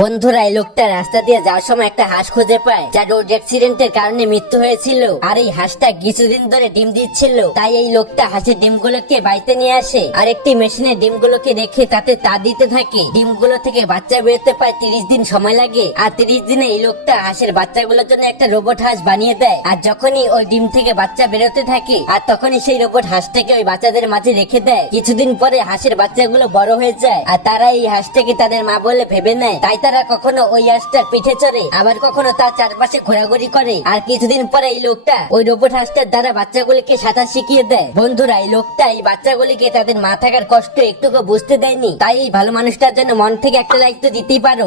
বন্ধুরা, এই লোকটা রাস্তা দিয়ে যাওয়ার সময় একটা হাঁস খুঁজে পায়, যা রোড অ্যাক্সিডেন্টের কারণে মৃত্যু হয়েছিল। আর এই হাঁসটা কিছুদিন ধরে ডিম দিচ্ছিল, তাই এই লোকটা হাঁসের ডিমগুলোকে বাড়িতে নিয়ে আসে আর একটি মেশিনে ডিমগুলোকে রেখে তাতে তার দিতে থাকে। ডিমগুলো থেকে বাচ্চা বেরোতে প্রায় 30 দিন সময় লাগে। আর 30 দিনে এই লোকটা হাঁসের বাচ্চাগুলোর জন্য একটা রোবট হাঁস বানিয়ে দেয়। আর যখনই ওই ডিম থেকে বাচ্চা বেরোতে থাকে, আর তখনই সেই রোবট হাঁসটাকে ওই বাচ্চাদের মাঝে রেখে দেয়। কিছুদিন পরে হাঁসের বাচ্চাগুলো বড় হয়ে যায়, আর তারা এই হাঁসটাকে তাদের মা বলে ভেবে নেয়। তাই তারা কখনো ওই হাঁসটার পিঠে চড়ে, আবার কখনো তার চারপাশে ঘোরাঘুরি করে। আর কিছুদিন পরে এই লোকটা ওই রোবট হাঁসটার দ্বারা বাচ্চাগুলিকে সাঁতার শিখিয়ে দেয়। বন্ধুরা, এই লোকটা এই বাচ্চাগুলিকে তাদের মা থাকার কষ্ট একটুকু বুঝতে দেয়নি। তাই এই ভালো মানুষটার জন্য মন থেকে একটা লাইক তো দিতেই পারো।